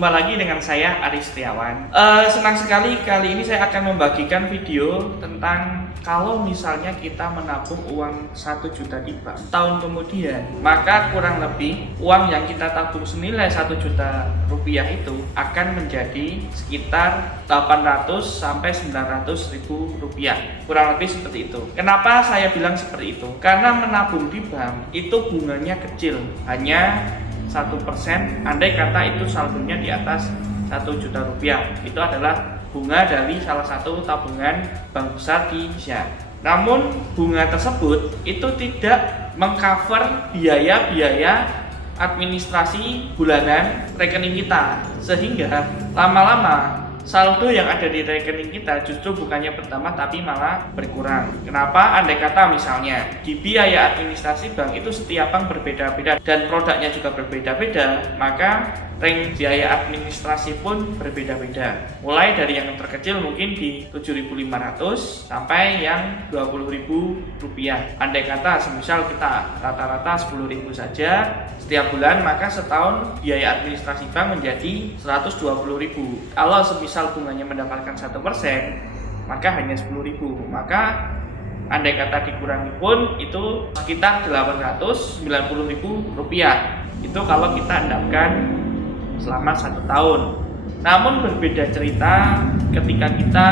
Jumpa lagi dengan saya Aris Setiawan. Senang sekali kali ini saya akan membagikan video tentang kalau misalnya kita menabung uang 1 juta di bank tahun kemudian, maka kurang lebih uang yang kita tabung senilai 1 juta rupiah itu akan menjadi sekitar 800 sampai 900 ribu rupiah, kurang lebih seperti itu. Kenapa saya bilang seperti itu? Karena menabung di bank itu bunganya kecil, hanya 1%, andai kata itu saldonya di atas 1 juta rupiah. Itu adalah bunga dari salah satu tabungan bank besar di Indonesia. Namun bunga tersebut itu tidak mengcover biaya-biaya administrasi bulanan rekening kita, sehingga lama-lama saldo yang ada di rekening kita justru bukannya bertambah tapi malah berkurang. Kenapa? Andai kata misalnya di biaya administrasi bank itu setiap bank berbeda-beda dan produknya juga berbeda-beda, maka range biaya administrasi pun berbeda-beda. Mulai dari yang terkecil mungkin di 7.500 sampai yang 20.000 rupiah. Andai kata semisal kita rata-rata 10.000 saja setiap bulan, maka setahun biaya administrasi bank menjadi 120.000. Kalau semisal bunganya mendapatkan 1%, maka hanya 10.000. Maka andai kata dikurangi pun itu sekitar 890.000 rupiah. Itu kalau kita endapkan selama 1 tahun. Namun berbeda cerita ketika kita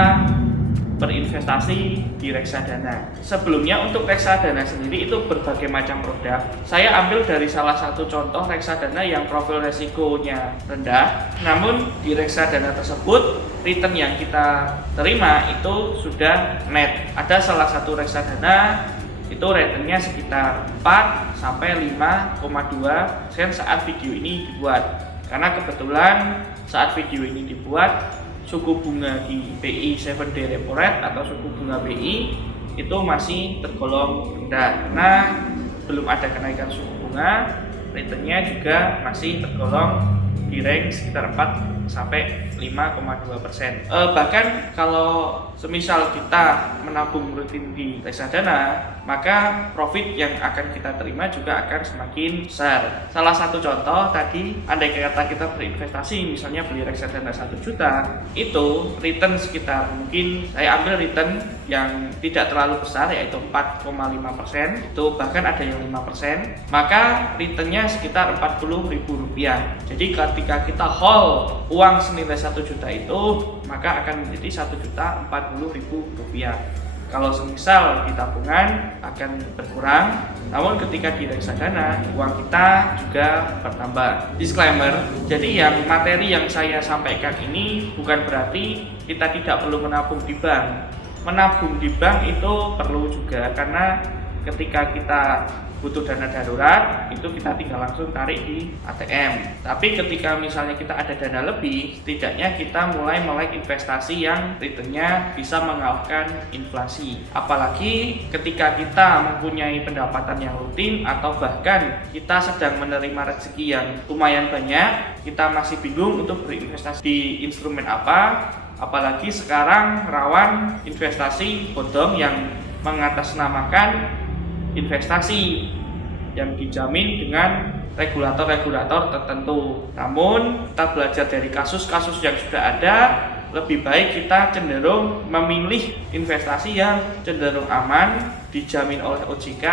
berinvestasi di reksadana. Sebelumnya untuk reksadana sendiri itu berbagai macam produk. Saya ambil dari salah satu contoh reksadana yang profil resikonya rendah. Namun di reksadana tersebut return yang kita terima itu sudah net. Ada salah satu reksadana itu returnnya sekitar 4 sampai 5,2% saat video ini dibuat. Karena kebetulan saat video ini dibuat, suku bunga di BI 7-day repo rate atau suku bunga BI itu masih tergolong rendah, karena belum ada kenaikan suku bunga, returnnya juga masih tergolong di range sekitar 4 sampai 5,2%. Bahkan kalau semisal kita menabung rutin di reksadana, maka profit yang akan kita terima juga akan semakin besar. Salah satu contoh tadi, andai kata kita berinvestasi misalnya beli reksadana 1 juta, itu return sekitar, mungkin saya ambil return yang tidak terlalu besar yaitu 4,5%, itu bahkan ada yang 5%, maka returnnya sekitar 40.000 rupiah. Jadi ketika kita hold uang senilai 1 juta itu, maka akan menjadi 1.040.000 rupiah. Kalau semisal di tabungan akan berkurang, namun ketika di reksadana uang kita juga bertambah. Disclaimer, jadi yang materi yang saya sampaikan ini bukan berarti kita tidak perlu menabung di bank. Menabung di bank itu perlu juga, karena ketika kita butuh dana darurat itu kita tinggal langsung tarik di ATM. Tapi ketika misalnya kita ada dana lebih, setidaknya kita mulai melek investasi yang returnnya bisa mengalahkan inflasi. Apalagi ketika kita mempunyai pendapatan yang rutin atau bahkan kita sedang menerima rezeki yang lumayan banyak, kita masih bingung untuk berinvestasi di instrumen apa. Apalagi sekarang rawan investasi bodong yang mengatasnamakan investasi yang dijamin dengan regulator-regulator tertentu. Namun kita belajar dari kasus-kasus yang sudah ada, lebih baik kita cenderung memilih investasi yang cenderung aman, dijamin oleh OJK,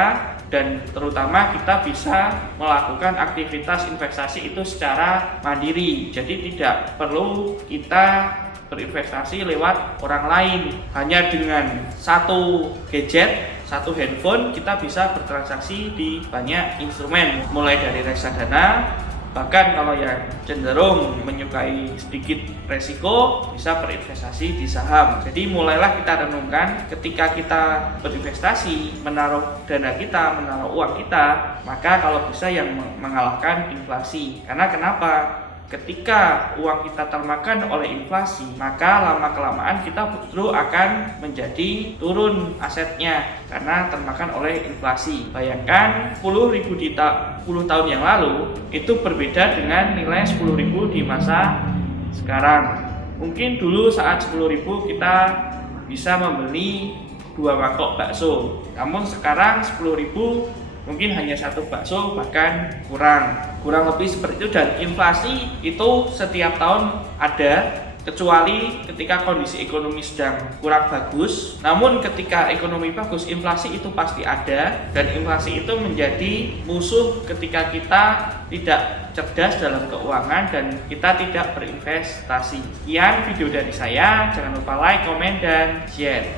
dan terutama kita bisa melakukan aktivitas investasi itu secara mandiri. Jadi tidak perlu kita berinvestasi lewat orang lain. Hanya dengan satu gadget, satu handphone, kita bisa bertransaksi di banyak instrumen, mulai dari reksadana, bahkan kalau yang cenderung menyukai sedikit resiko bisa berinvestasi di saham. Jadi mulailah kita renungkan, ketika kita berinvestasi, menaruh dana kita, menaruh uang kita, maka kalau bisa yang mengalahkan inflasi. Karena kenapa? Ketika uang kita termakan oleh inflasi, maka lama-kelamaan kita justru akan menjadi turun asetnya karena termakan oleh inflasi. Bayangkan 10.000 di 10 tahun yang lalu itu berbeda dengan nilai 10.000 di masa sekarang. Mungkin dulu saat 10.000 kita bisa membeli 2 mangkok bakso, namun sekarang 10.000 mungkin hanya satu bakso bahkan kurang lebih seperti itu. Dan inflasi itu setiap tahun ada, kecuali ketika kondisi ekonomi sedang kurang bagus. Namun ketika ekonomi bagus, inflasi itu pasti ada, dan inflasi itu menjadi musuh ketika kita tidak cerdas dalam keuangan dan kita tidak berinvestasi. Sekian video dari saya, jangan lupa like, komen, dan share.